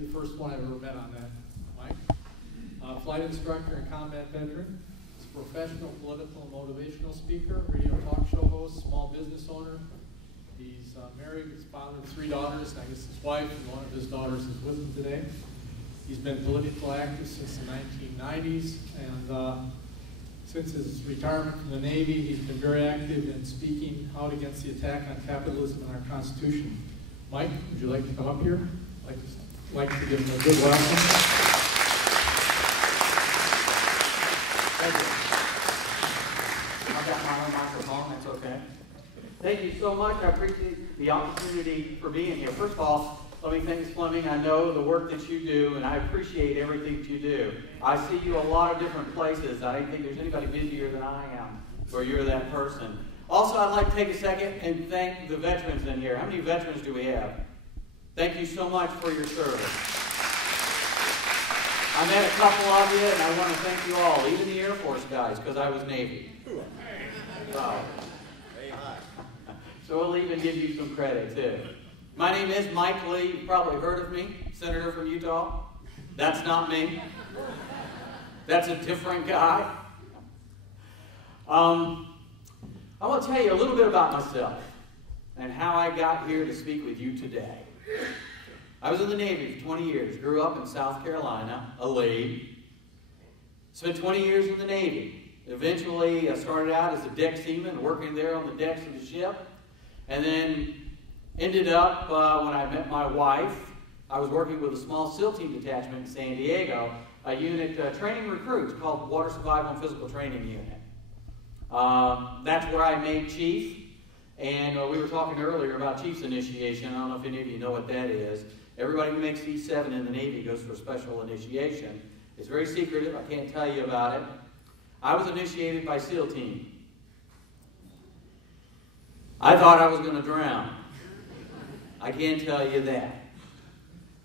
You're the first one I've ever met on that, Mike. Flight instructor and combat veteran. He's a professional political and motivational speaker, radio talk show host, small business owner. He's married, he's father of 3 daughters, and I guess his wife and one of his daughters is with him today. He's been politically active since the 1990s, and since his retirement from the Navy, he's been very active in speaking out against the attack on capitalism and our Constitution. Mike, would you like to come up here? I'd like to give him a good welcome. Thank you. I've got my own microphone, that's okay. Thank you so much. I appreciate the opportunity for being here. First of all, let me thank Ms. Fleming. I know the work that you do, and I appreciate everything that you do. I see you a lot of different places. I don't think there's anybody busier than I am, where you're that person. Also, I'd like to take a second and thank the veterans in here. How many veterans do we have? Thank you so much for your service. I met a couple of you, and I want to thank you all, even the Air Force guys, because I was Navy. Wow. So we'll even give you some credit, too. My name is Mike Lee. You've probably heard of me, senator from Utah. That's not me. That's a different guy. I want to tell you a little bit about myself and how I got here to speak with you today. I was in the Navy for 20 years. Grew up in South Carolina, a Lee. Spent 20 years in the Navy. Eventually, I started out as a deck seaman, working there on the decks of the ship. And then ended up, when I met my wife, I was working with a small SEAL team detachment in San Diego, a unit training recruits called Water Survival and Physical Training Unit. That's where I made chief. And we were talking earlier about chief's initiation. I don't know if any of you know what that is. Everybody who makes C7 in the Navy goes for special initiation. It's very secretive. I can't tell you about it. I was initiated by SEAL team. I thought I was going to drown. I can tell you that.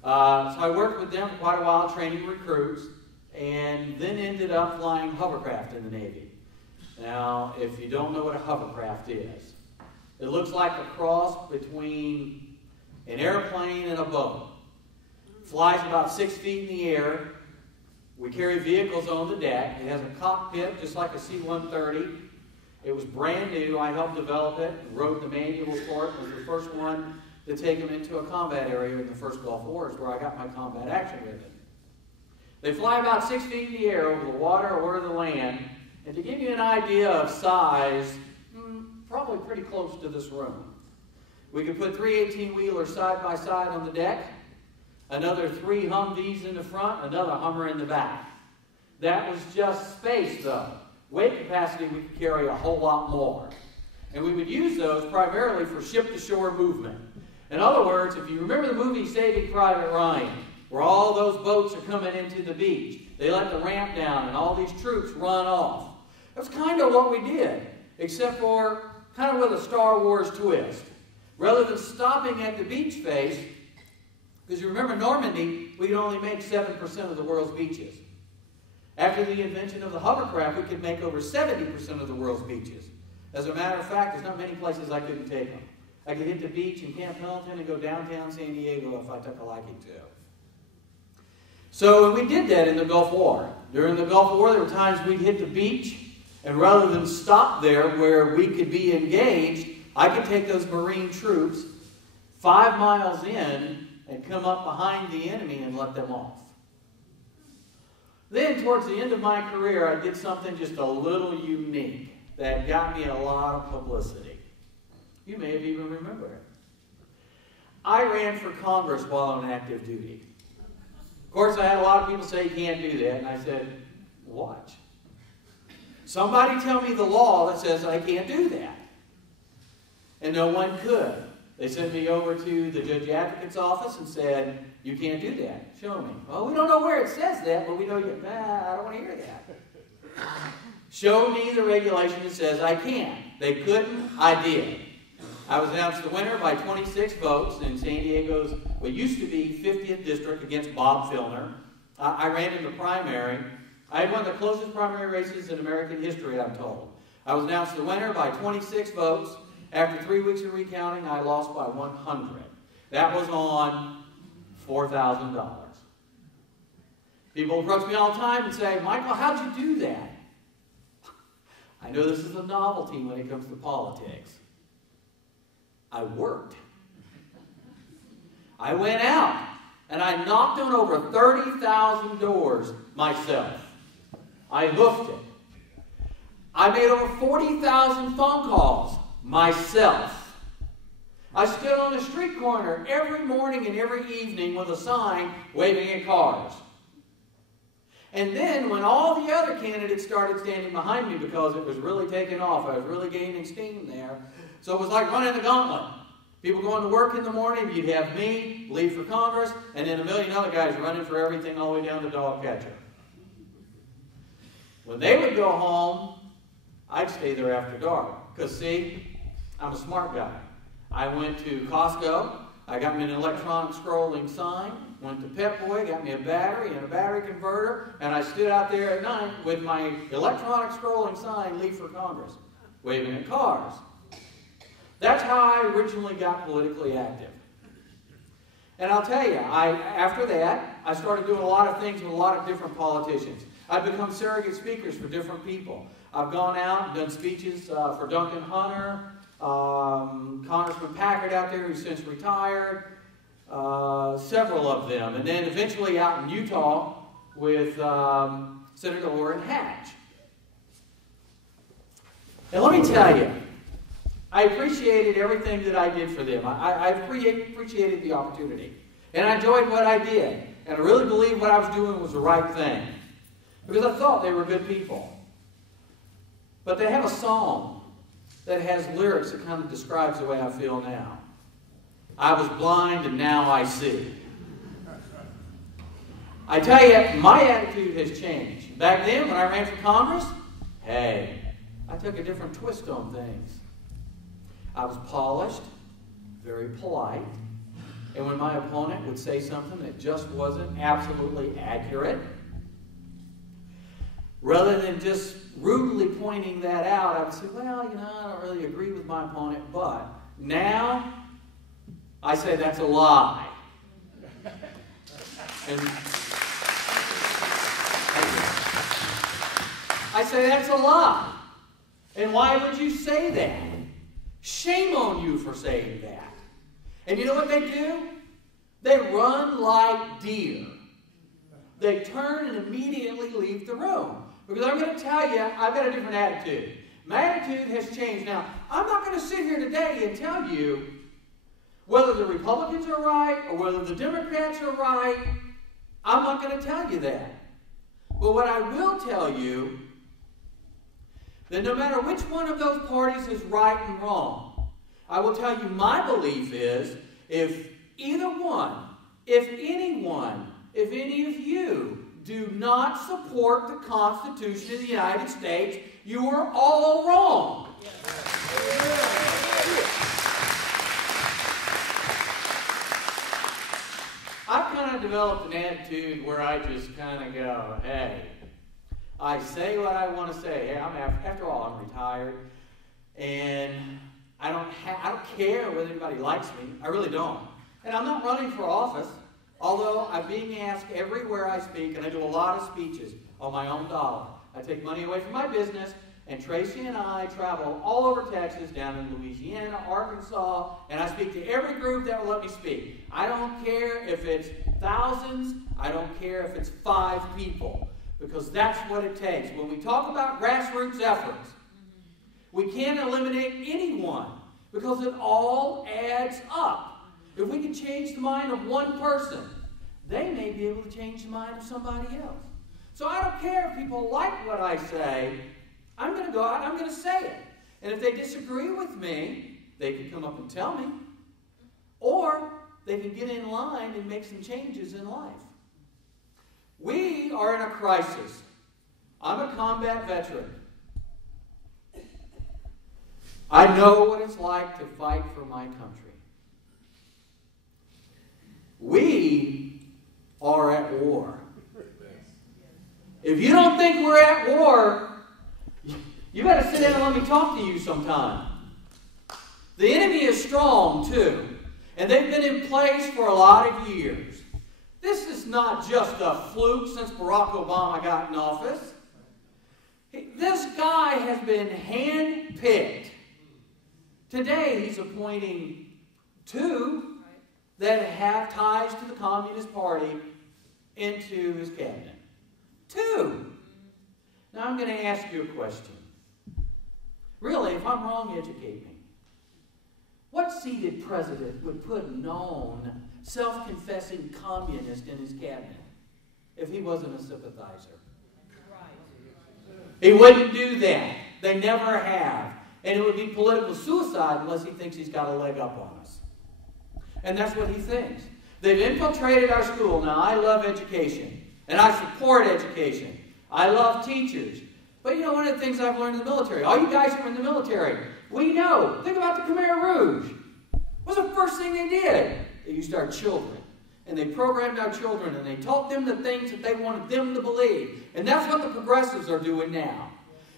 So I worked with them for quite a while, training recruits, and then ended up flying hovercraft in the Navy. Now, if you don't know what a hovercraft is, it looks like a cross between an airplane and a boat. Flies about 6 feet in the air. We carry vehicles on the deck. It has a cockpit just like a C-130. It was brand new. I helped develop it, wrote the manual for it. I was the first one to take them into a combat area in the first Gulf Wars, where I got my combat action with it. They fly about 6 feet in the air over the water or the land. And to give you an idea of size, probably pretty close to this room. We could put 3 18-wheelers side by side on the deck, another 3 Humvees in the front, another Hummer in the back. That was just space, though. Weight capacity, we could carry a whole lot more. And we would use those primarily for ship-to-shore movement. In other words, if you remember the movie Saving Private Ryan, where all those boats are coming into the beach, they let the ramp down and all these troops run off. That's kind of what we did, except for kind of with a Star Wars twist. Rather than stopping at the beach face, because you remember Normandy, we could only make 7% of the world's beaches. After the invention of the hovercraft, we could make over 70% of the world's beaches. As a matter of fact, there's not many places I couldn't take them. I could hit the beach in Camp Pendleton and go downtown San Diego if I took a liking to. So we did that in the Gulf War. During the Gulf War, there were times we'd hit the beach, and rather than stop there where we could be engaged, I could take those Marine troops 5 miles in and come up behind the enemy and let them off. Then, towards the end of my career, I did something just a little unique that got me a lot of publicity. You may have even remembered it. I ran for Congress while on active duty. Of course, I had a lot of people say you can't do that, and I said, watch. Somebody tell me the law that says I can't do that. And no one could. They sent me over to the judge advocate's office and said, you can't do that. Show me. Well, we don't know where it says that, but we know you. I don't want to hear that. Show me the regulation that says I can. They couldn't. I did. I was announced the winner by 26 votes in San Diego's, what used to be 50th district, against Bob Filner. I ran in the primary. I had one of the closest primary races in American history, I'm told. I was announced the winner by 26 votes. After 3 weeks of recounting, I lost by 100. That was on $4,000. People approach me all the time and say, Michael, how'd you do that? I know this is a novelty when it comes to politics. I worked. I went out and I knocked on over 30,000 doors myself. I hoofed it. I made over 40,000 phone calls myself. I stood on a street corner every morning and every evening with a sign waving at cars. And then when all the other candidates started standing behind me because it was really taking off, I was really gaining steam there. So it was like running the gauntlet. People going to work in the morning, you'd have me leave for Congress, and then a million other guys running for everything all the way down to dog catcher. When they would go home, I'd stay there after dark. Because, see, I'm a smart guy. I went to Costco. I got me an electronic scrolling sign. Went to Pep Boy, got me a battery and a battery converter. And I stood out there at night with my electronic scrolling sign, Leave for Congress, waving at cars. That's how I originally got politically active. And I'll tell you, after that, I started doing a lot of things with a lot of different politicians. I've become surrogate speakers for different people. I've gone out and done speeches for Duncan Hunter, Congressman Packard out there who's since retired, several of them. And then eventually out in Utah with Senator Orrin Hatch. And let me tell you, I appreciated everything that I did for them. I appreciated the opportunity. And I enjoyed what I did. And I really believed what I was doing was the right thing. Because I thought they were good people. But they have a song that has lyrics that kind of describes the way I feel now. I was blind and now I see. I tell you, my attitude has changed. Back then, when I ran for Congress, hey, I took a different twist on things. I was polished, very polite, and when my opponent would say something that just wasn't absolutely accurate, rather than just rudely pointing that out, I would say, well, you know, I don't really agree with my opponent, but now I say that's a lie. And I say that's a lie. And why would you say that? Shame on you for saying that. And you know what they do? They run like deer. They turn and immediately leave the room. Because I'm going to tell you, I've got a different attitude. My attitude has changed. Now, I'm not going to sit here today and tell you whether the Republicans are right or whether the Democrats are right. I'm not going to tell you that. But what I will tell you, that no matter which one of those parties is right and wrong, I will tell you my belief is, if either one, if anyone, if any of you do not support the Constitution of the United States, you are all wrong. I've kind of developed an attitude where I just kind of go, hey, I say what I want to say. Hey, after all, I'm retired, and I don't care whether anybody likes me. I really don't. And I'm not running for office, although I'm being asked everywhere I speak, and I do a lot of speeches on my own dollar. I take money away from my business, and Tracy and I travel all over Texas, down in Louisiana, Arkansas, and I speak to every group that will let me speak. I don't care if it's thousands. I don't care if it's 5 people. Because that's what it takes. When we talk about grassroots efforts, we can't eliminate anyone because it all adds up. If we can change the mind of one person, they may be able to change the mind of somebody else. So I don't care if people like what I say. I'm going to go out and I'm going to say it. And if they disagree with me, they can come up and tell me. Or they can get in line and make some changes in life. We are in a crisis. I'm a combat veteran. I know what it's like to fight for my country. We are at war. If you don't think we're at war, you got to sit down and let me talk to you sometime. The enemy is strong too, and they've been in place for a lot of years. This is not just a fluke since Barack Obama got in office. This guy has been hand-picked. Today, he's appointing 2 that have ties to the Communist Party into his cabinet. 2. Now, I'm going to ask you a question. Really, if I'm wrong, educate me. What seated president would put a known, self-confessing communist in his cabinet if he wasn't a sympathizer? He wouldn't do that. They never have. And it would be political suicide unless he thinks he's got a leg up on us. And that's what he thinks. They've infiltrated our school. Now, I love education. And I support education. I love teachers. But you know, one of the things I've learned in the military, all you guys who are in the military, we know. Think about the Khmer Rouge. What's the first thing they did? They used our children. And they programmed our children, and they taught them the things that they wanted them to believe. And that's what the progressives are doing now.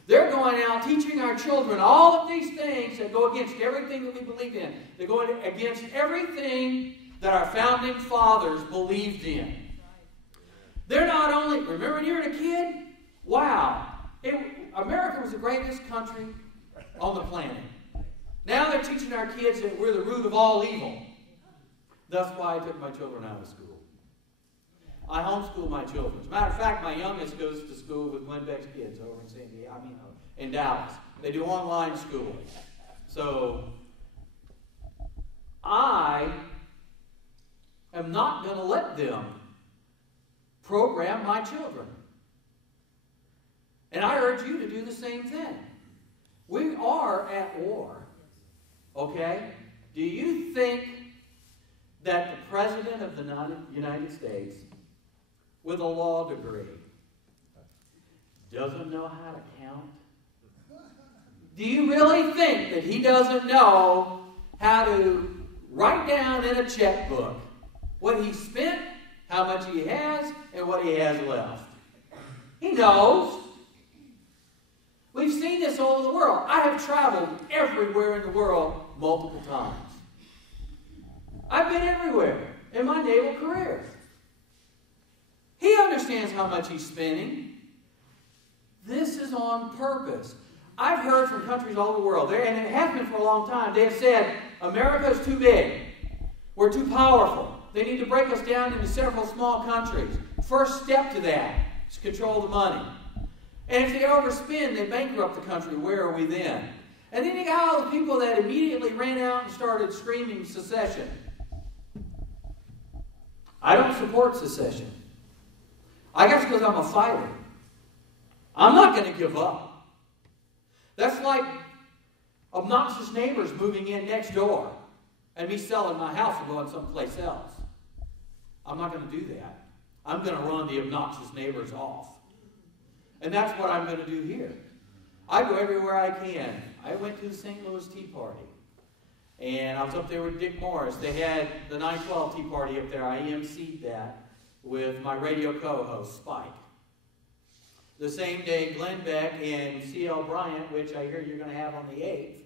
They're going out teaching our children all of these things that go against everything that we believe in. They're going against everything that our founding fathers believed in. They're not only, remember when you were a kid? Wow. America was the greatest country on the planet. Now they're teaching our kids that we're the root of all evil. That's why I took my children out of school. I homeschool my children. As a matter of fact, my youngest goes to school with Glenn Beck's kids over in San Diego, in Dallas. They do online schooling. So I am not going to let them program my children. And I urge you to do the same thing. We are at war. Okay? Do you think that the President of the United States with a law degree doesn't know how to count? Do you really think that he doesn't know how to write down in a checkbook what he spent, how much he has, and what he has left? He knows. We've seen this all over the world. I have traveled everywhere in the world multiple times. I've been everywhere in my naval career. He understands how much he's spending. This is on purpose. I've heard from countries all over the world, and it has been for a long time, they have said, America is too big. We're too powerful. They need to break us down into several small countries. First step to that is control the money. And if they overspend, they bankrupt the country. Where are we then? And then you got all the people that immediately ran out and started screaming secession. I don't support secession. I guess because I'm a fighter. I'm not going to give up. That's like obnoxious neighbors moving in next door and me selling my house and going someplace else. I'm not going to do that. I'm going to run the obnoxious neighbors off. And that's what I'm going to do here. I go everywhere I can. I went to the St. Louis Tea Party. And I was up there with Dick Morris. They had the 9/12 Tea Party up there. I emceed that with my radio co-host, Spike. The same day, Glenn Beck and C.L. Bryant, which I hear you're going to have on the 8th.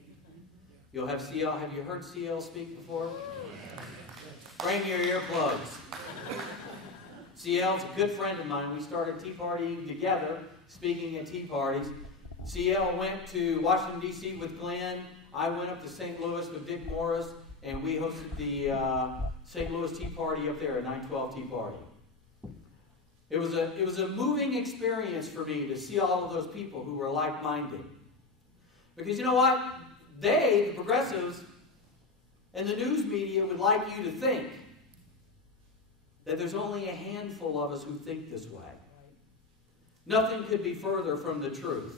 You'll have C.L. Have you heard C.L. speak before? Bring your earplugs. C.L.'s a good friend of mine. We started tea partying together, speaking at tea parties. C.L. went to Washington, D.C. with Glenn. I went up to St. Louis with Dick Morris, and we hosted the St. Louis Tea Party up there, a 9/12 Tea Party. It was a moving experience for me to see all of those people who were like-minded. Because you know what? They, the progressives, and the news media would like you to think that there's only a handful of us who think this way. Nothing could be further from the truth.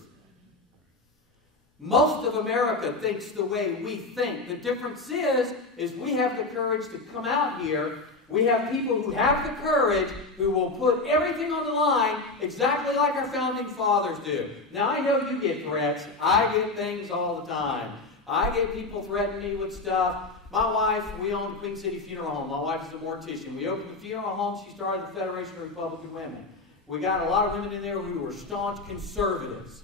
Most of America thinks the way we think. The difference is we have the courage to come out here. We have people who have the courage, who will put everything on the line exactly like our founding fathers do. Now, I know you get threats. I get things all the time. I get people threatening me with stuff. My wife, we own the Queen City Funeral Home. My wife is a mortician. We opened the funeral home. She started the Federation of Republican Women. We got a lot of women in there who were staunch conservatives.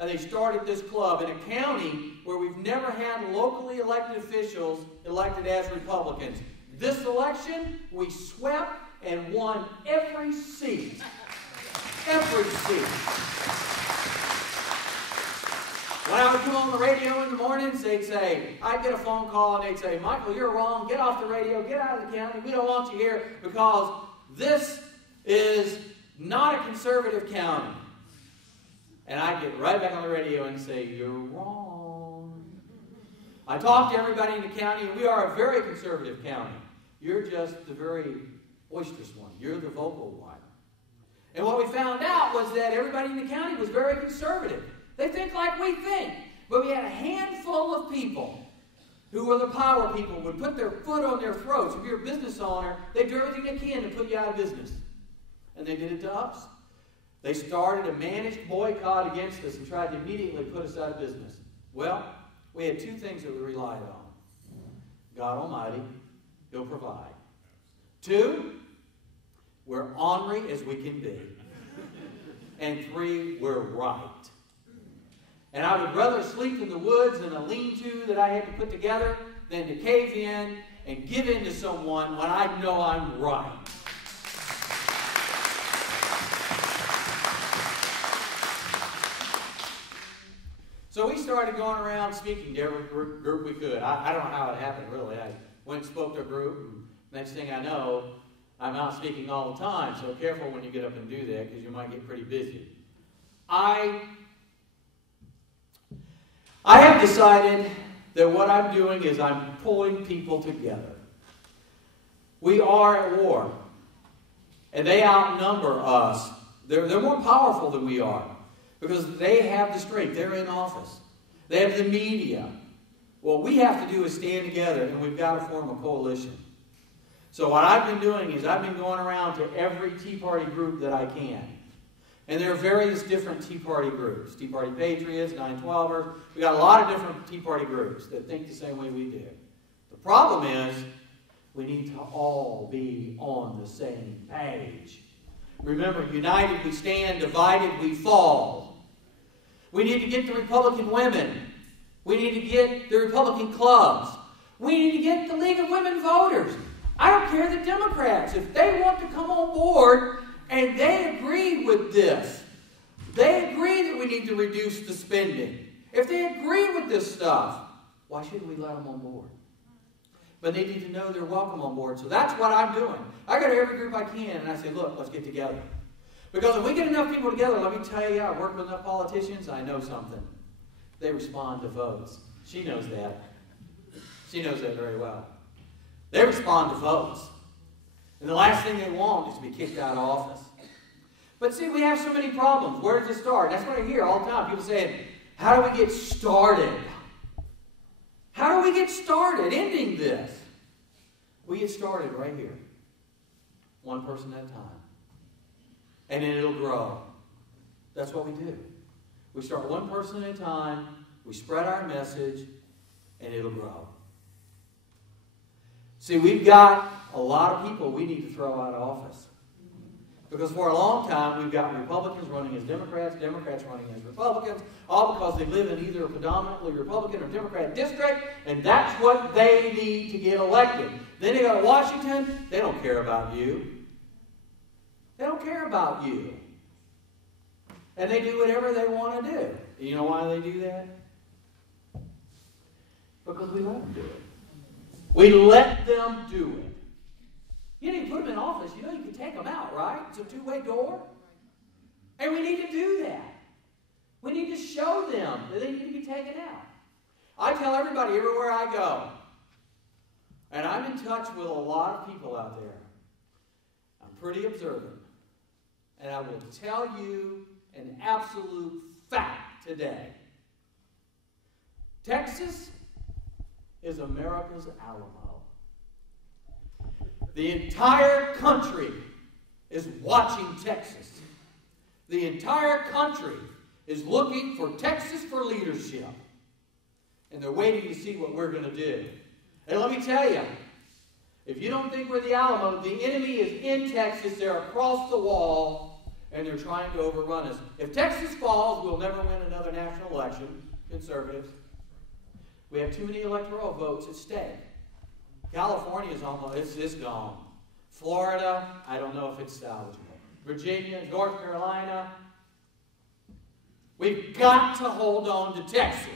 And they started this club in a county where we've never had locally elected officials elected as Republicans. This election, we swept and won every seat. Every seat. When I would come on the radio in the mornings, they'd say, I'd get a phone call and they'd say, Michael, you're wrong. Get off the radio. Get out of the county. We don't want you here because this is not a conservative county. And I'd get right back on the radio and say, you're wrong. I talked to everybody in the county, and we are a very conservative county. You're just the very boisterous one. You're the vocal one. And what we found out was that everybody in the county was very conservative. They think like we think. But we had a handful of people who were the power people, would put their foot on their throats. If you're a business owner, they do everything they can to put you out of business. And they did it to us. They started a managed boycott against us and tried to immediately put us out of business. Well, we had two things that we relied on. God Almighty, He'll provide. Two, we're ornery as we can be. And three, we're right. And I would rather sleep in the woods in a lean-to that I had to put together than to cave in and give in to someone when I know I'm right. So we started going around speaking to every group we could. I don't know how it happened, really. I went and spoke to a group, and next thing I know, I'm out speaking all the time, so careful when you get up and do that, because you might get pretty busy. I have decided that what I'm doing is I'm pulling people together. We are at war, and they outnumber us. They're more powerful than we are, because they have the strength. They're in office. They have the media. What we have to do is stand together, and we've got to form a coalition. So what I've been doing is I've been going around to every Tea Party group that I can. And there are various different Tea Party groups. Tea Party Patriots, 912ers. We've got a lot of different Tea Party groups that think the same way we do. The problem is we need to all be on the same page. Remember, united we stand, divided we fall. We need to get the Republican women. We need to get the Republican clubs. We need to get the League of Women Voters. I don't care the Democrats. If they want to come on board and they agree with this, they agree that we need to reduce the spending. If they agree with this stuff, why shouldn't we let them on board? But they need to know they're welcome on board. So that's what I'm doing. I go to every group I can and I say, look, let's get together. Because if we get enough people together, let me tell you, I work with enough politicians, I know something. They respond to votes. She knows that. She knows that very well. They respond to votes. And the last thing they want is to be kicked out of office. But see, we have so many problems. Where does it start? That's what I hear all the time. People saying, how do we get started? How do we get started ending this? We get started right here. One person at a time. And then it'll grow. That's what we do. We start one person at a time, we spread our message, and it'll grow. See, we've got a lot of people we need to throw out of office. Because for a long time, we've got Republicans running as Democrats, Democrats running as Republicans, all because they live in either a predominantly Republican or Democrat district, and that's what they need to get elected. Then they go to Washington, they don't care about you. They don't care about you. And they do whatever they want to do. You know why they do that? Because we let them do it. We let them do it. You need to put them in office. You know you can take them out, right? It's a two-way door. And we need to do that. We need to show them that they need to be taken out. I tell everybody everywhere I go, and I'm in touch with a lot of people out there. I'm pretty observant. And I will tell you an absolute fact today. Texas is America's Alamo. The entire country is watching Texas. The entire country is looking for Texas for leadership. And they're waiting to see what we're going to do. And let me tell you, if you don't think we're the Alamo, the enemy is in Texas. They're across the wall, and they're trying to overrun us. If Texas falls, we'll never win another national election, conservatives. We have too many electoral votes at stake. California is almost, it's gone. Florida, I don't know if it's salvageable. Virginia, North Carolina. We've got to hold on to Texas.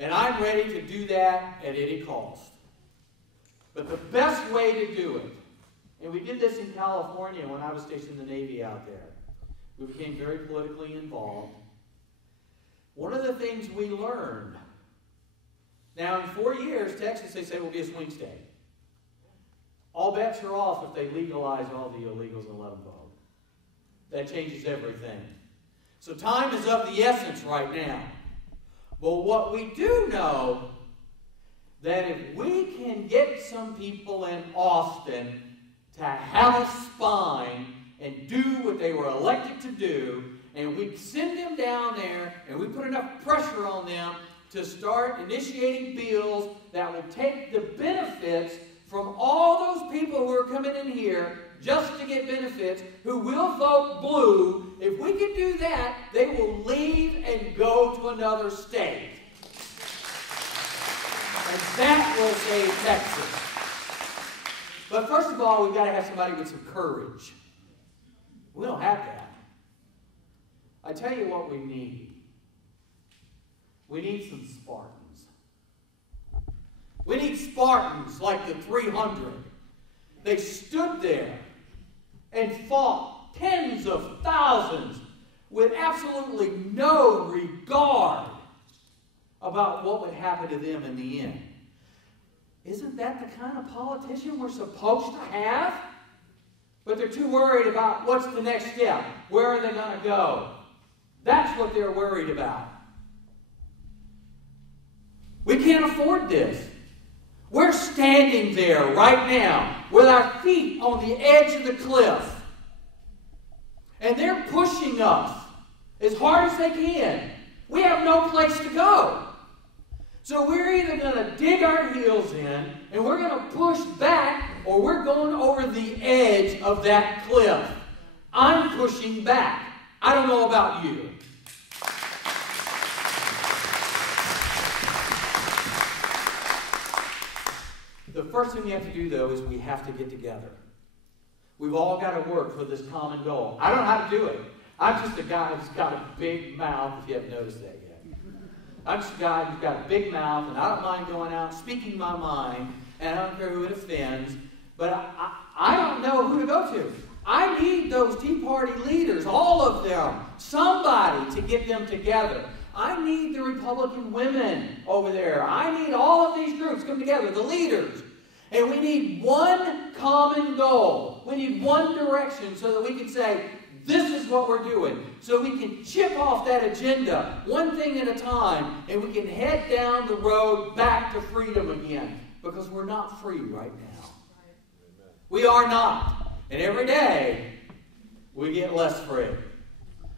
And I'm ready to do that at any cost. But the best way to do it, and we did this in California when I was stationed in the Navy out there. We became very politically involved. One of the things we learned, now in 4 years, Texas, they say, will be a swing state. All bets are off if they legalize all the illegals and let them vote. That changes everything. So time is of the essence right now. But what we do know, that if we can get some people in Austin to have a spine and do what they were elected to do, and we send them down there and we put enough pressure on them to start initiating bills that will take the benefits from all those people who are coming in here just to get benefits, who will vote blue. If we can do that, they will leave and go to another state. And that will save Texas. But first of all, we've got to have somebody with some courage. We don't have that. I tell you what we need. We need some Spartans. We need Spartans like the 300. They stood there and fought tens of thousands with absolutely no regard about what would happen to them in the end. Isn't that the kind of politician we're supposed to have? But they're too worried about what's the next step. Where are they going to go? That's what they're worried about. We can't afford this. We're standing there right now with our feet on the edge of the cliff. And they're pushing us as hard as they can. We have no place to go. So we're either going to dig our heels in and we're going to push back, or we're going over the edge of that cliff. I'm pushing back. I don't know about you. The first thing we have to do, though, is we have to get together. We've all got to work for this common goal. I don't know how to do it. I'm just a guy who's got a big mouth, if you haven't noticed that yet. I'm just a guy who's got a big mouth, and I don't mind going out speaking my mind, and I don't care who it offends, but I don't know who to go to. I need those Tea Party leaders, all of them, somebody to get them together. I need the Republican women over there. I need all of these groups come together, the leaders. And we need one common goal. We need one direction so that we can say, this is what we're doing. So we can chip off that agenda one thing at a time, and we can head down the road back to freedom again. Because we're not free right now. We are not. And every day, we get less free.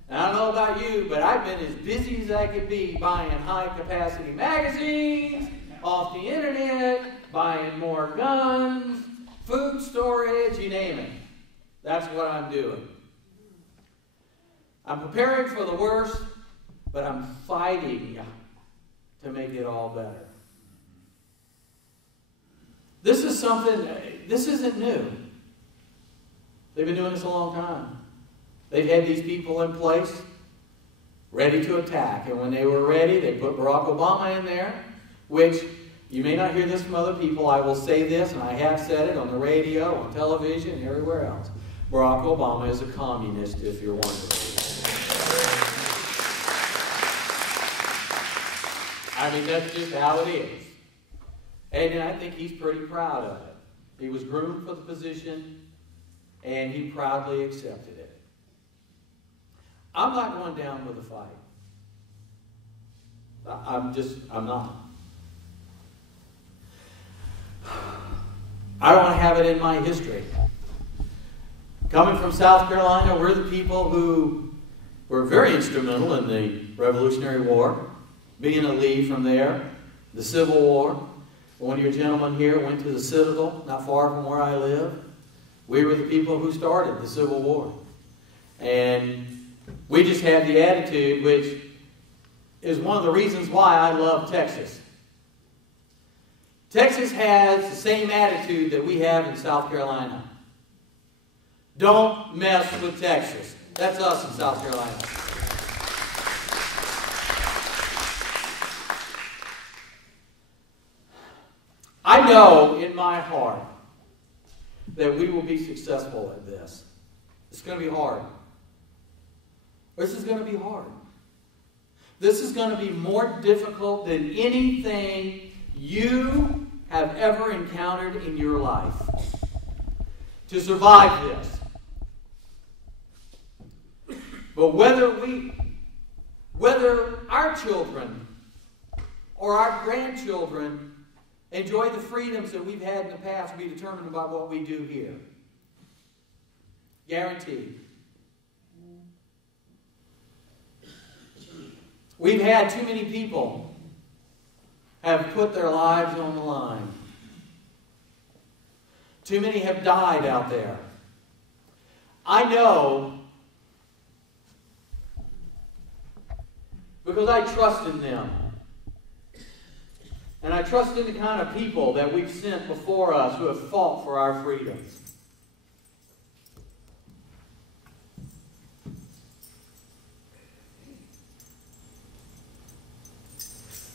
And I don't know about you, but I've been as busy as I could be buying high-capacity magazines, off the internet, buying more guns, food storage, you name it. That's what I'm doing. I'm preparing for the worst, but I'm fighting to make it all better. This is something, this isn't new. They've been doing this a long time. They've had these people in place, ready to attack. And when they were ready, they put Barack Obama in there, which you may not hear this from other people. I will say this, and I have said it on the radio, on television, and everywhere else. Barack Obama is a communist, if you're wondering. I mean, that's just how it is. And I think he's pretty proud of it. He was groomed for the position, and he proudly accepted it. I'm not going down with a fight. I'm not. I don't have it in my history. Coming from South Carolina, we're the people who were very instrumental in the Revolutionary War, being a lead from there, the Civil War. One of your gentlemen here went to the Citadel, not far from where I live. We were the people who started the Civil War. And we just had the attitude, which is one of the reasons why I love Texas. Texas has the same attitude that we have in South Carolina. Don't mess with Texas. That's us in South Carolina. I know in my heart that we will be successful at this. It's going to be hard. This is going to be hard. This is going to be more difficult than anything you have ever encountered in your life to survive this. But whether our children or our grandchildren enjoy the freedoms that we've had in the past will be determined by what we do here. Guaranteed. We've had too many people have put their lives on the line. Too many have died out there. I know because I trust in them. And I trust in the kind of people that we've sent before us who have fought for our freedoms.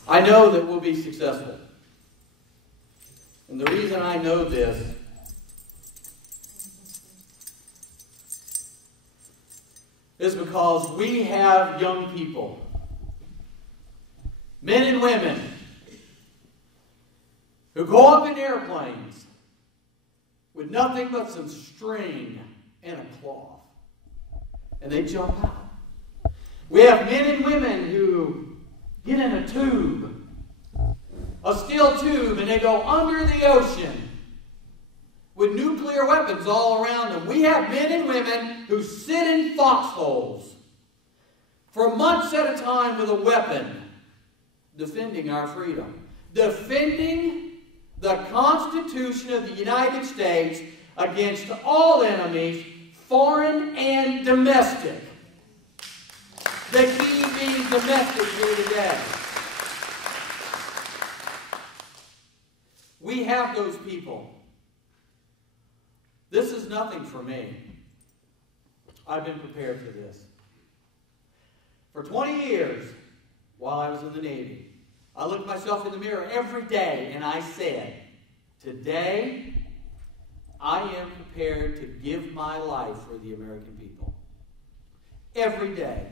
I know that we'll be successful. And the reason I know this is because we have young people, men and women, who go up in airplanes with nothing but some string and a cloth. And they jump out. We have men and women who get in a tube, a steel tube, and they go under the ocean with nuclear weapons all around them. We have men and women who sit in foxholes for months at a time with a weapon, defending our freedom, defending the Constitution of the United States against all enemies, foreign and domestic. The key being domestic here today. We have those people. This is nothing for me. I've been prepared for this. For 20 years, while I was in the Navy, I looked myself in the mirror every day and I said, today, I am prepared to give my life for the American people. Every day.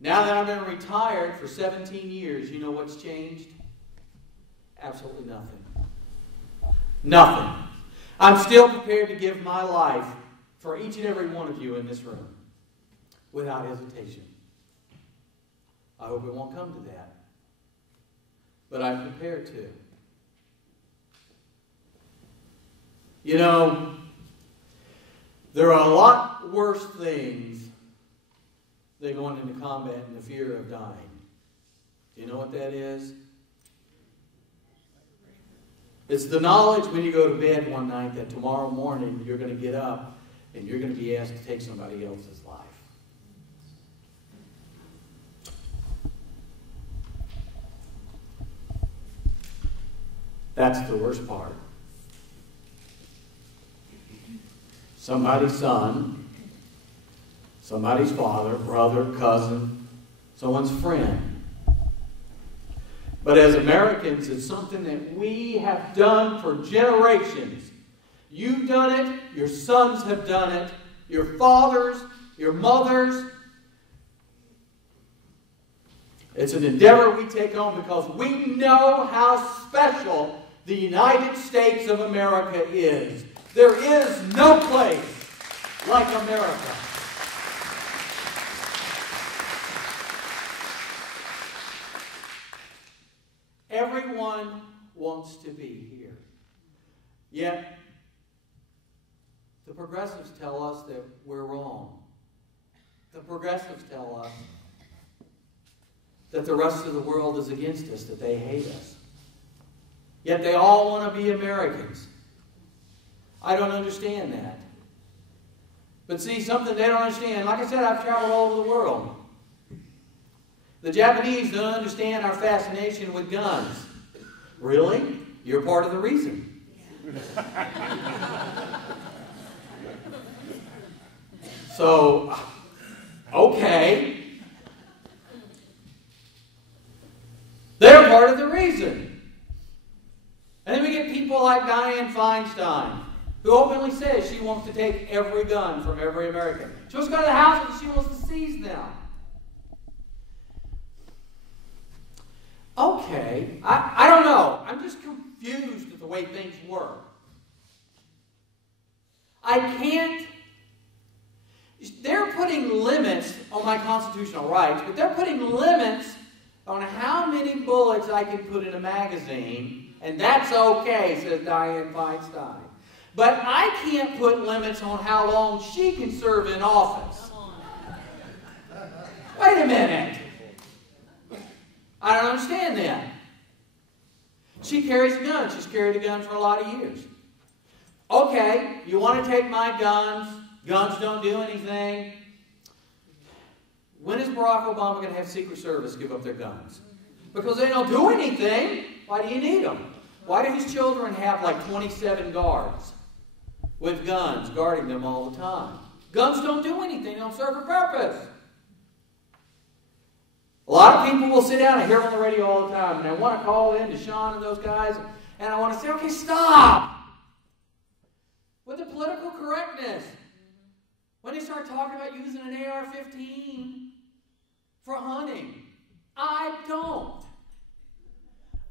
Now that I've been retired for 17 years, you know what's changed? Absolutely nothing. Nothing. I'm still prepared to give my life for each and every one of you in this room without hesitation. I hope it won't come to that. But I'm prepared to. You know, there are a lot worse things than going into combat and the fear of dying. Do you know what that is? It's the knowledge when you go to bed one night that tomorrow morning you're going to get up and you're going to be asked to take somebody else's life. That's the worst part. Somebody's son, somebody's father, brother, cousin, someone's friend. But as Americans, it's something that we have done for generations. You've done it, your sons have done it, your fathers, your mothers. It's an endeavor we take on because we know how special the United States of America is. There is no place like America. Everyone wants to be here. Yet, the progressives tell us that we're wrong. The progressives tell us that the rest of the world is against us, that they hate us. Yet they all want to be Americans. I don't understand that. But see, something they don't understand. Like I said, I've traveled all over the world. The Japanese don't understand our fascination with guns. Really? You're part of the reason. So, okay. They're part of the reason. And then we get people like Dianne Feinstein, who openly says she wants to take every gun from every American. She wants to go to the houses and she wants to seize them. Okay, I don't know. I'm just confused with the way things work. I can't... They're putting limits on my constitutional rights, but they're putting limits on how many bullets I can put in a magazine, and that's okay, says Dianne Feinstein. But I can't put limits on how long she can serve in office. Wait a minute. I don't understand that. She carries a gun. She's carried a gun for a lot of years. Okay, you want to take my guns. Guns don't do anything. When is Barack Obama going to have Secret Service give up their guns? Because they don't do anything. Why do you need them? Why do his children have like 27 guards with guns guarding them all the time? Guns don't do anything. They don't serve a purpose. A lot of people will sit down and hear on the radio all the time, and I want to call in to Sean and those guys, and I want to say, okay, stop with the political correctness. When they start talking about using an AR-15 for hunting, I don't.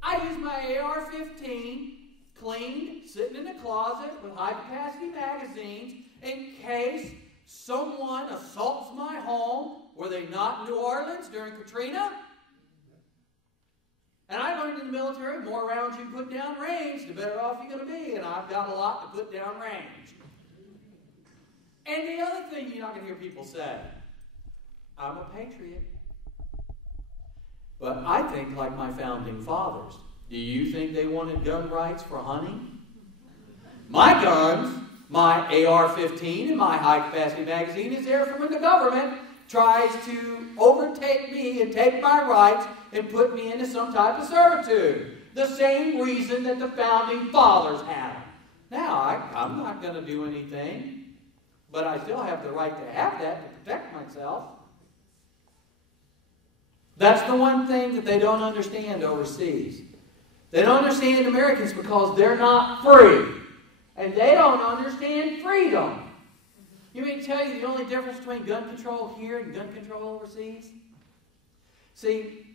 I use my AR-15 cleaned, sitting in the closet with high-capacity magazines in case someone assaults my home. Were they not in New Orleans during Katrina? And I learned in the military, the more rounds you put down range, the better off you're going to be. And I've got a lot to put down range. And the other thing you're not going to hear people say, I'm a patriot. But I think like my founding fathers. Do you think they wanted gun rights for hunting? My guns, my AR-15 and my high-capacity magazine is there for when the government tries to overtake me and take my rights and put me into some type of servitude. The same reason that the founding fathers had them. Now, I'm not going to do anything, but I still have the right to have that to protect myself. That's the one thing that they don't understand overseas. They don't understand Americans because they're not free. And they don't understand freedom. You mean to tell you the only difference between gun control here and gun control overseas? See,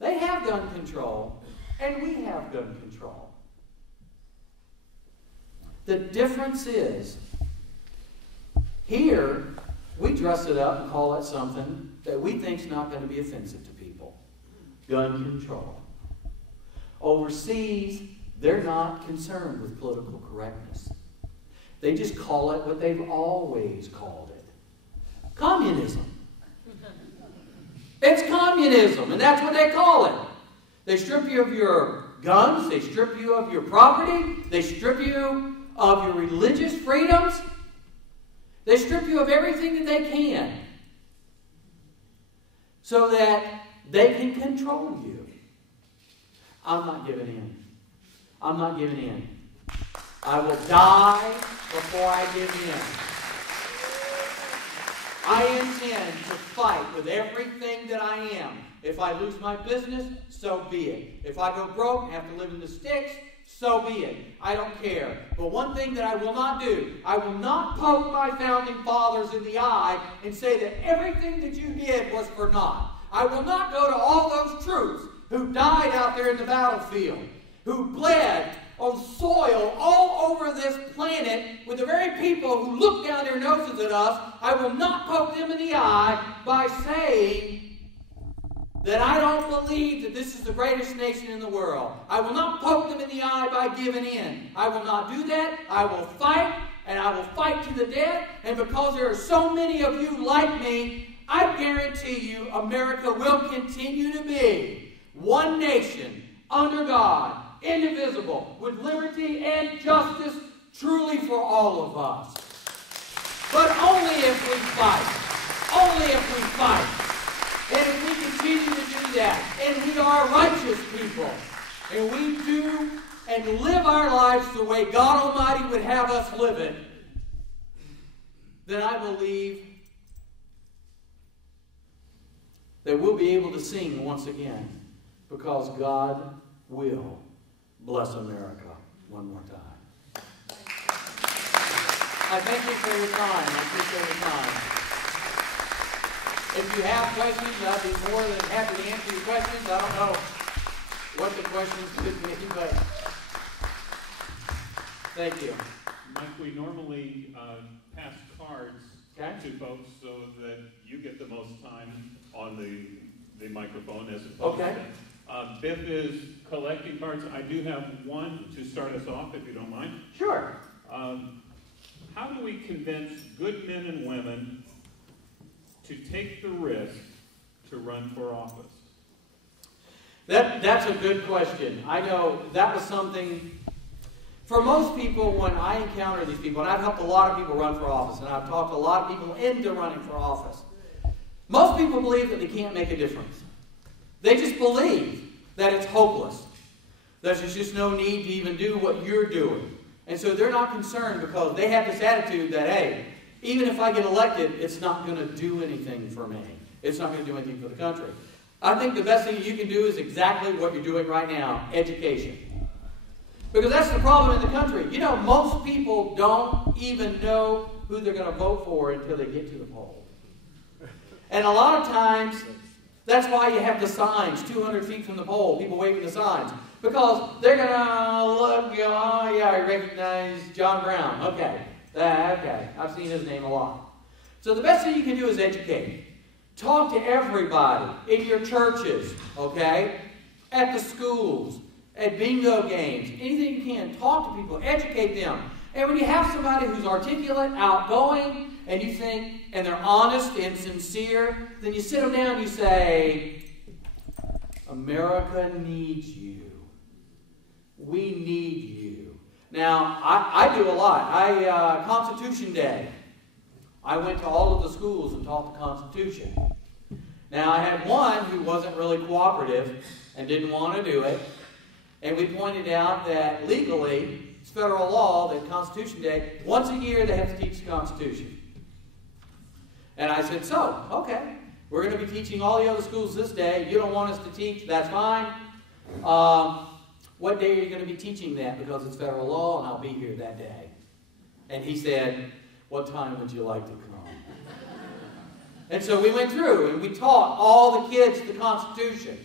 they have gun control, and we have gun control. The difference is, here, we dress it up and call it something that we think is not going to be offensive to people. Gun control. Overseas, they're not concerned with political correctness. They just call it what they've always called it. Communism. It's communism, and that's what they call it. They strip you of your guns, they strip you of your property, they strip you of your religious freedoms, they strip you of everything that they can so that they can control you. I'm not giving in. I'm not giving in. I will die before I give in. I intend to fight with everything that I am. If I lose my business, so be it. If I go broke and have to live in the sticks, so be it. I don't care. But one thing that I will not do, I will not poke my founding fathers in the eye and say that everything that you did was for naught. I will not go to all those troops who died out there in the battlefield, who bled on soil all over this planet with the very people who look down their noses at us. I will not poke them in the eye by saying that I don't believe that this is the greatest nation in the world. I will not poke them in the eye by giving in. I will not do that. I will fight, and I will fight to the death. And because there are so many of you like me, I guarantee you America will continue to be one nation under God, indivisible, with liberty and justice truly for all of us. But only if we fight. Only if we fight. And if we continue to do that, and we are righteous people, and we do and live our lives the way God Almighty would have us live it, then I believe that we'll be able to sing once again, because God will bless America one more time. I thank you for your time. I appreciate your time. If you have questions, I'd be more than happy to answer your questions. I don't know what the questions could be, but thank you. Mike, we normally pass cards to folks so that you get the most time on the microphone as opposed to Biff is collecting cards. I do have one to start us off, if you don't mind. Sure. How do we convince good men and women to take the risk to run for office? That's a good question. I know that was something, for most people, when I encounter these people, and I've helped a lot of people run for office, and I've talked a lot of people into running for office, most people believe that they can't make a difference. They just believe that it's hopeless. That there's just no need to even do what you're doing. And so they're not concerned because they have this attitude that, hey, even if I get elected, it's not going to do anything for me. It's not going to do anything for the country. I think the best thing you can do is exactly what you're doing right now, education. Because that's the problem in the country. You know, most people don't even know who they're going to vote for until they get to the poll. And a lot of times, that's why you have the signs 200 feet from the poll, people waving the signs. Because they're going to look, go, oh yeah, I recognize John Brown. Okay, okay, I've seen his name a lot. So the best thing you can do is educate. Talk to everybody in your churches, okay? At the schools, at bingo games, anything you can. Talk to people, educate them. And when you have somebody who's articulate, outgoing, and you think, and they're honest and sincere, then you sit them down and you say, America needs you. We need you. Now, I do a lot. Constitution Day, I went to all of the schools and taught the Constitution. Now, I had one who wasn't really cooperative and didn't want to do it. And we pointed out that legally, it's federal law that Constitution Day, once a year they have to teach the Constitution. And I said, so, okay, we're going to be teaching all the other schools this day. You don't want us to teach, that's fine. What day are you going to be teaching that? Because it's federal law and I'll be here that day. And he said, what time would you like to come? And so we went through and we taught all the kids the Constitution.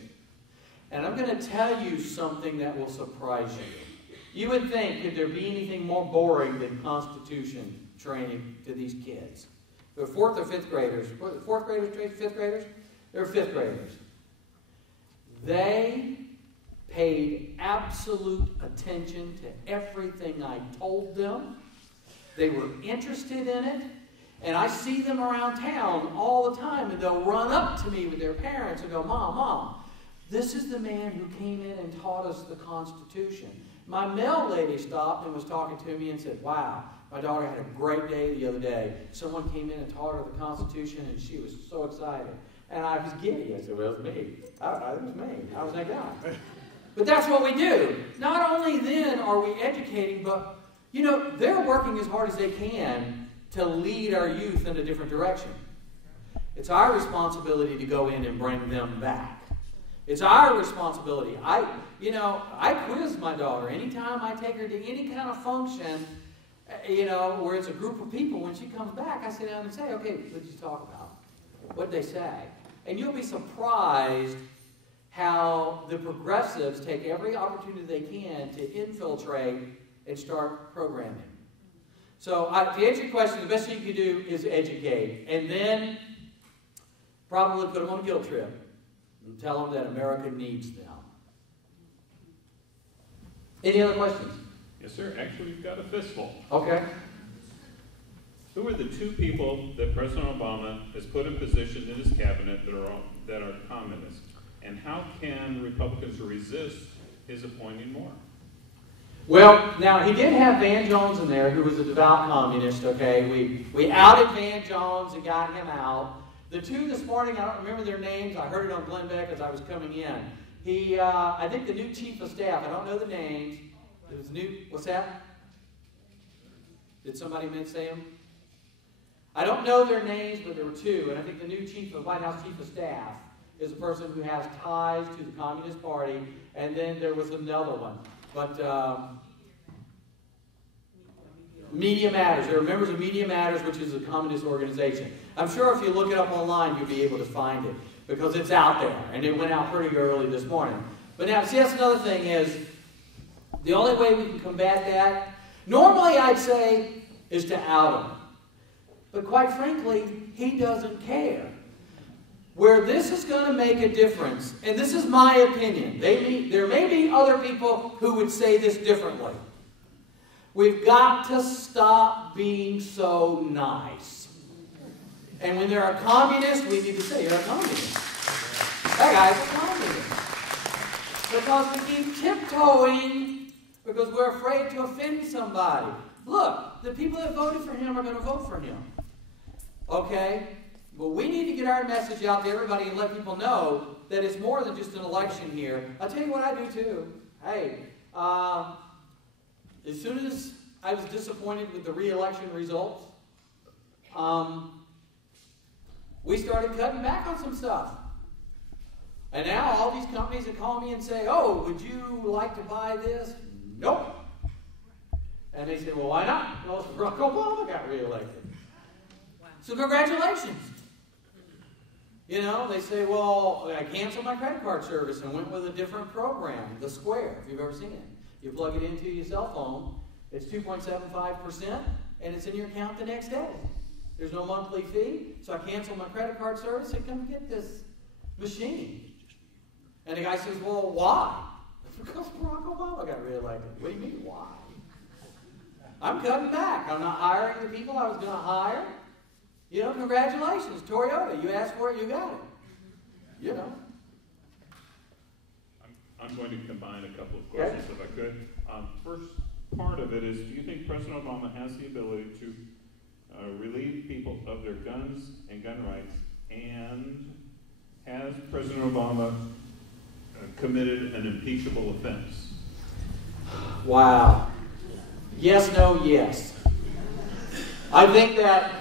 And I'm going to tell you something that will surprise you. You would think, could there be anything more boring than Constitution training to these kids? They're fourth or fifth graders. Fourth graders, fifth graders? They're fifth graders. They paid absolute attention to everything I told them. They were interested in it. And I see them around town all the time, and they'll run up to me with their parents and go, Mom, this is the man who came in and taught us the Constitution. My mail lady stopped and was talking to me and said, wow, my daughter had a great day the other day. Someone came in and taught her the Constitution, and she was so excited. And I was giddy. I said, well, it was me. It was me. I was that guy. But that's what we do. Not only then are we educating, but, you know, they're working as hard as they can to lead our youth in a different direction. It's our responsibility to go in and bring them back. It's our responsibility. I quiz my daughter. Anytime I take her to any kind of function, where it's a group of people, when she comes back, I sit down and say, okay, what did you talk about? What did they say? And you'll be surprised how the progressives take every opportunity they can to infiltrate and start programming. So to answer your question, the best thing you can do is educate. And then probably put them on a guilt trip and tell them that America needs them. Any other questions? Yes, sir. Actually, we've got a fistful. Okay. Who are the two people that President Obama has put in position in his cabinet that are communists? And how can Republicans resist his appointing more? Well, now, he did have Van Jones in there, who was a devout communist, okay? We outed Van Jones and got him out. The two this morning, I don't remember their names. I heard it on Glenn Beck as I was coming in. I think the new chief of staff, I don't know the names. It was new, what's that? Did somebody say them? I don't know their names, but there were two. And I think the new White House chief of staff is a person who has ties to the Communist Party. And then there was another one. But Media Matters. There are members of Media Matters, which is a communist organization. I'm sure if you look it up online, you'll be able to find it. Because it's out there. And it went out pretty early this morning. But now, see, that's another thing is, the only way we can combat that, normally I'd say, is to out him. But quite frankly, he doesn't care. Where this is going to make a difference, and this is my opinion, there may be other people who would say this differently. We've got to stop being so nice. And when there are communists, we need to say, you're a communist. That guy's a communist. Because we keep tiptoeing because we're afraid to offend somebody. Look, the people that voted for him are going to vote for him. Okay? Well, we need to get our message out to everybody and let people know that it's more than just an election here. I'll tell you what I do too. Hey, as soon as I was disappointed with the re-election results, we started cutting back on some stuff. And now all these companies that call me and say, oh, would you like to buy this? Nope. And they say, well, why not? Well, Barack Obama got re-elected. Wow. So congratulations. You know, they say, well, I canceled my credit card service and went with a different program, the Square, if you've ever seen it. You plug it into your cell phone, it's 2.75%, and it's in your account the next day. There's no monthly fee, so I canceled my credit card service and come get this machine. And the guy says, well, why? Because Barack Obama got reelected. What do you mean, why? I'm cutting back. I'm not hiring the people I was going to hire. You know, congratulations, Toyota. You asked for it, you got it. You know. I'm going to combine a couple of questions, if I could. First part of it is, do you think President Obama has the ability to relieve people of their guns and gun rights? And has President Obama committed an impeachable offense? Wow. Yes, no, yes. I think that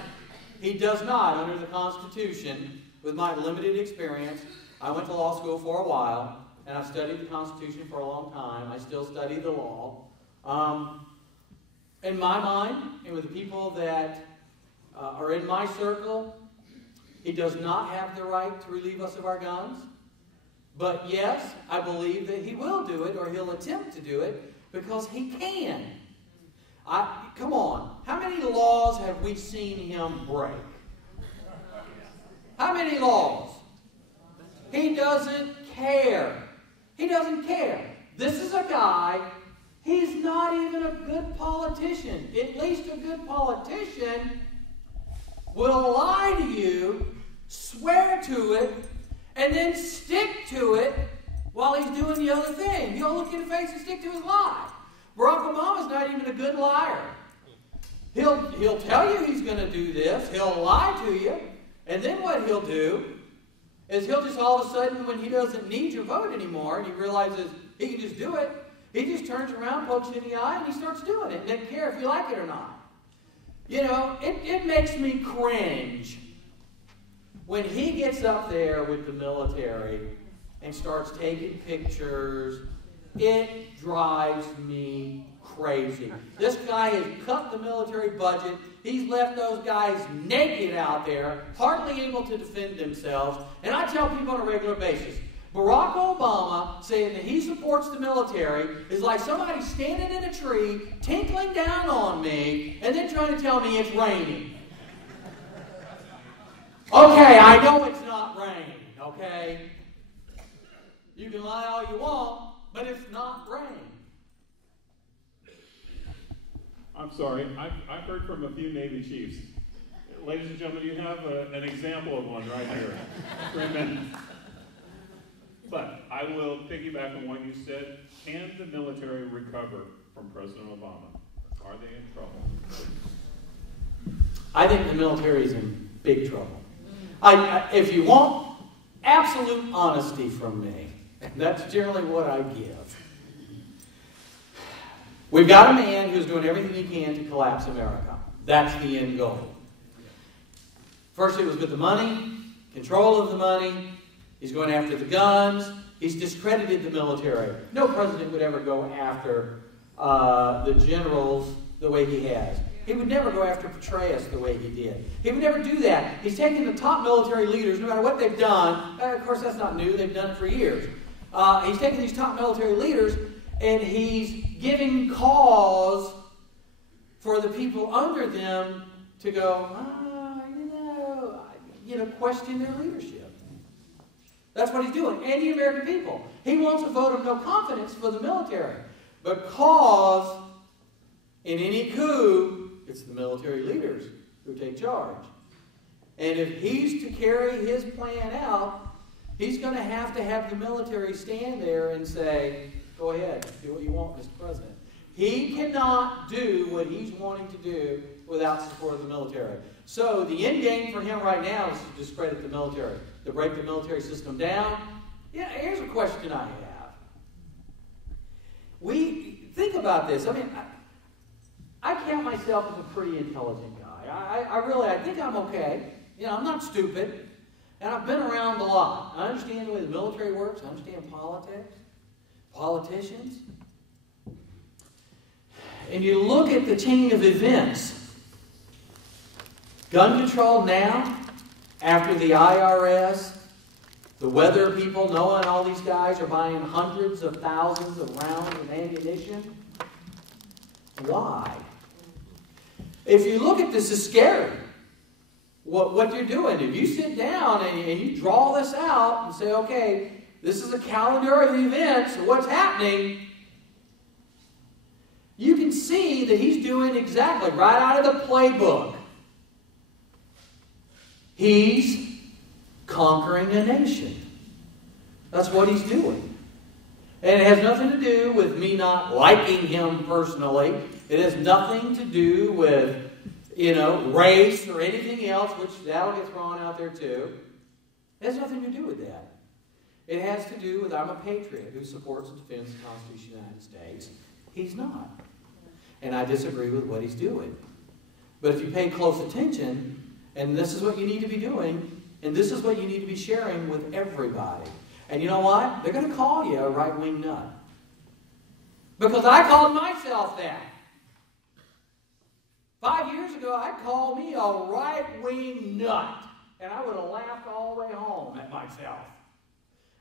he does not, under the Constitution, with my limited experience. I went to law school for a while, and I've studied the Constitution for a long time. I still study the law. In my mind, and with the people that are in my circle, he does not have the right to relieve us of our guns. But yes, I believe that he will do it, or he'll attempt to do it, because he can. Come on. How many laws have we seen him break? How many laws? He doesn't care. He doesn't care. This is a guy, he's not even a good politician. At least a good politician will lie to you, swear to it, and then stick to it while he's doing the other thing. He'll look in the face and stick to his lie. Barack Obama's not even a good liar. He'll tell you he's going to do this. He'll lie to you. And then what he'll do is he'll just all of a sudden, when he doesn't need your vote anymore, and he realizes he can just do it, he just turns around, pokes you in the eye, and he starts doing it. Doesn't care if you like it or not. You know, it makes me cringe when he gets up there with the military and starts taking pictures. It drives me crazy. This guy has cut the military budget. He's left those guys naked out there, hardly able to defend themselves. And I tell people on a regular basis, Barack Obama saying that he supports the military is like somebody standing in a tree, tinkling down on me, and then trying to tell me it's raining. Okay, I know it's not raining, okay? You can lie all you want, but it's not rain. I'm sorry. I've heard from a few Navy chiefs. Ladies and gentlemen, you have an example of one right here. Great man. But I will piggyback on what you said. Can the military recover from President Obama? Are they in trouble? I think the military is in big trouble. If you want absolute honesty from me, and that's generally what I give, we've got a man who's doing everything he can to collapse America. That's the end goal. First it was with the money, control of the money. He's going after the guns. He's discredited the military. No president would ever go after the generals the way he has. He would never go after Petraeus the way he did. He would never do that. He's taken the top military leaders, no matter what they've done. Of course, that's not new. They've done it for years. He's taken these top military leaders, and he's giving cause for the people under them to go, question their leadership. That's what he's doing. And the American people. He wants a vote of no confidence for the military. Because in any coup, it's the military leaders who take charge. And if he's to carry his plan out, he's going to have the military stand there and say, go ahead, do what you want, Mr. President. He cannot do what he's wanting to do without support of the military. So the end game for him right now is to discredit the military, to break the military system down. Yeah, here's a question I have. Think about this. I mean, I count myself as a pretty intelligent guy. I think I'm okay. I'm not stupid. And I've been around a lot. I understand the way the military works. I understand politics, politicians. And you look at the chain of events. Gun control now, after the IRS, the weather people, knowing all these guys are buying hundreds of thousands of rounds of ammunition. Why? If you look at this, it's scary. What you're doing, if you sit down and you draw this out and say, okay, this is a calendar of events, what's happening, you can see that he's doing exactly right out of the playbook. He's conquering a nation. That's what he's doing. And it has nothing to do with me not liking him personally. It has nothing to do with, race or anything else, which that'll get thrown out there too. It has nothing to do with that. It has to do with I'm a patriot who supports and defends the Constitution of the United States. He's not. And I disagree with what he's doing. But if you pay close attention, and this is what you need to be doing, and this is what you need to be sharing with everybody. And you know what? They're going to call you a right-wing nut. Because I called myself that. 5 years ago, I'd call me a right-wing nut. And I would have laughed all the way home at myself.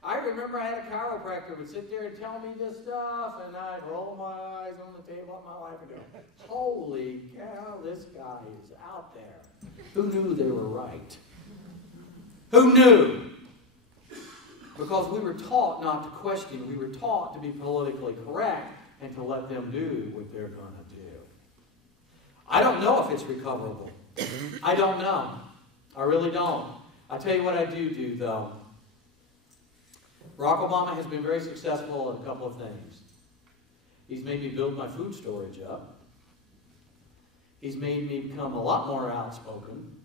I remember I had a chiropractor who would sit there and tell me this stuff, and I'd roll my eyes on the table at my wife and go, holy cow, this guy is out there. Who knew they were right? Who knew? Because we were taught not to question. We were taught to be politically correct and to let them do what they're going to do. I don't know if it's recoverable. I don't know. I really don't. I tell you what I do, though. Barack Obama has been very successful in a couple of things. He's made me build my food storage up. He's made me become a lot more outspoken.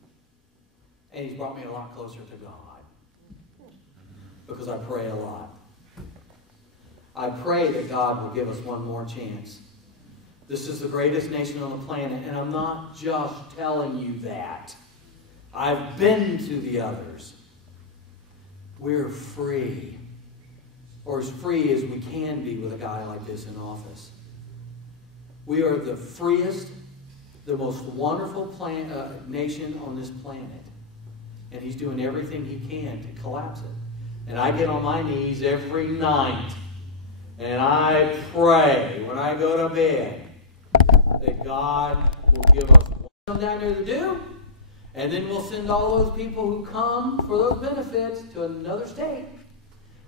And he's brought me a lot closer to God. Because I pray a lot. I pray that God will give us one more chance. This is the greatest nation on the planet, and I'm not just telling you that. I've been to the others. We're free. Or as free as we can be with a guy like this in office. We are the freest, the most wonderful nation on this planet. And he's doing everything he can to collapse it. And I get on my knees every night. And I pray when I go to bed that God will give us what down there to do. And then we'll send all those people who come for those benefits to another state.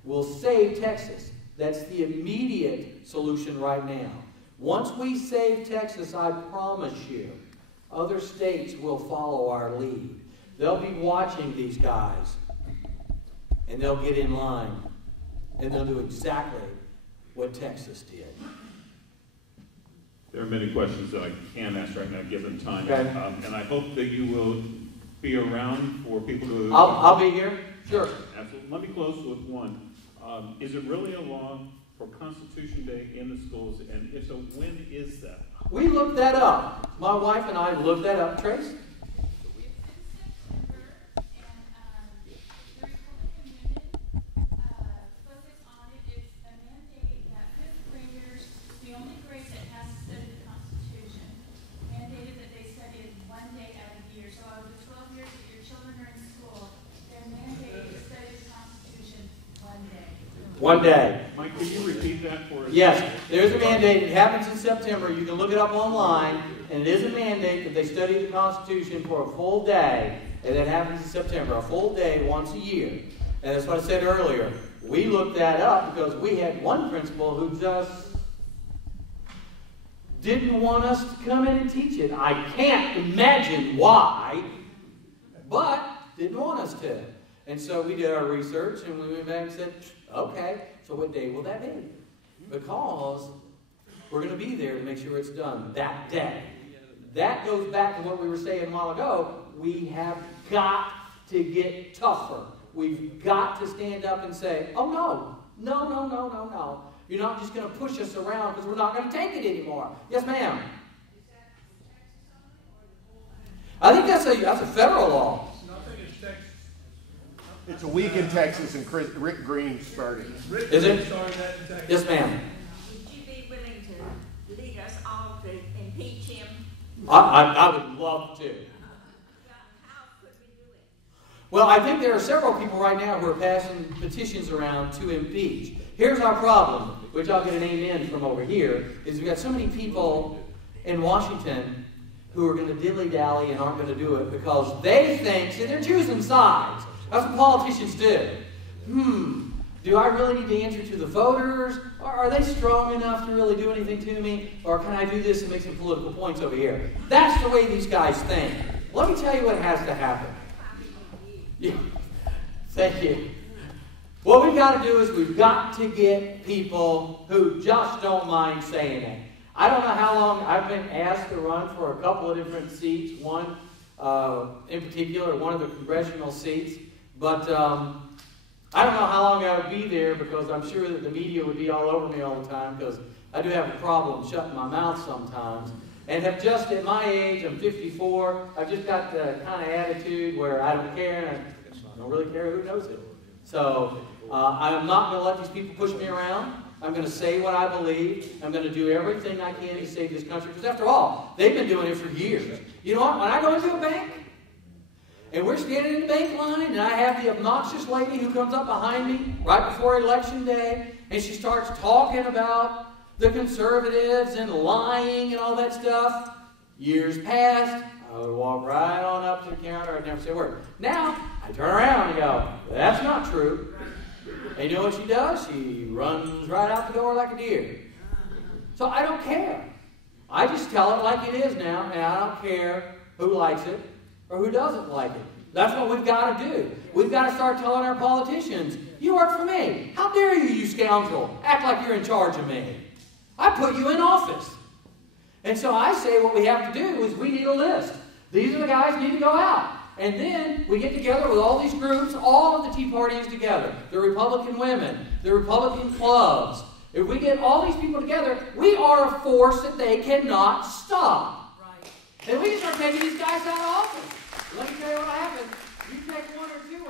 We'll save Texas. That's the immediate solution right now. Once we save Texas, I promise you, other states will follow our lead. They'll be watching these guys. And they'll get in line. And they'll do exactly what Texas did. There are many questions that I can ask right now, given time. Okay. And I hope that you will be around for people to... I'll be here. Sure. Absolutely. Let me close with one. Is it really a law for Constitution Day in the schools? And if so, when is that? We looked that up. My wife and I looked that up. Trace? One day. Mike, can you repeat that for us? Yes, there's a mandate. It happens in September. You can look it up online. And it is a mandate that they study the Constitution for a full day. And that happens in September. A full day once a year. And that's what I said earlier. We looked that up because we had one principal who just didn't want us to come in and teach it. I can't imagine why, but didn't want us to. And so we did our research and we went back and said, okay, so what day will that be? Because we're going to be there to make sure it's done that day. That goes back to what we were saying a while ago. We have got to get tougher. We've got to stand up and say, oh no, no, no, no, no, no. You're not just going to push us around because we're not going to take it anymore. Yes, ma'am. I think that's a federal law. It's a week in Texas, and Rick Green started. Is it? Yes, ma'am. Would you be willing to lead us all to impeach him? I would love to. How could we do it? Well, I think there are several people right now who are passing petitions around to impeach. Here's our problem, which I'll get an amen from over here, is we've got so many people in Washington who are going to dilly-dally and aren't going to do it because they think, see, they're choosing sides. That's what politicians do. Do I really need to answer to the voters? Or are they strong enough to really do anything to me? Or can I do this and make some political points over here? That's the way these guys think. Let me tell you what has to happen. Yeah. Thank you. What we've got to do is we've got to get people who just don't mind saying it. I don't know how long I've been asked to run for a couple of different seats. One, in particular, one of the congressional seats. But I don't know how long I would be there because I'm sure that the media would be all over me all the time because I do have a problem shutting my mouth sometimes. And have just, at my age, I'm 54, I've just got the kind of attitude where I don't care and I don't really care who knows it. So I'm not going to let these people push me around. I'm going to say what I believe. I'm going to do everything I can to save this country. Because after all, they've been doing it for years. You know what? When I go into a bank, and we're standing in the bank line, and I have the obnoxious lady who comes up behind me right before Election Day, and she starts talking about the conservatives and lying and all that stuff. Years passed. I would walk right on up to the counter. I'd never say a word. Now, I turn around and go, that's not true. And you know what she does? She runs right out the door like a deer. So I don't care. I just tell it like it is now, and I don't care who likes it or who doesn't like it. That's what we've got to do. We've got to start telling our politicians, you work for me. How dare you, you scoundrel, act like you're in charge of me. I put you in office. And so I say what we have to do is we need a list. These are the guys who need to go out. And then we get together with all these groups, all of the Tea Party is together. The Republican women, the Republican clubs. If we get all these people together, we are a force that they cannot stop. Right. And we can start taking these guys out of office. Let me tell you what happens. You take one or two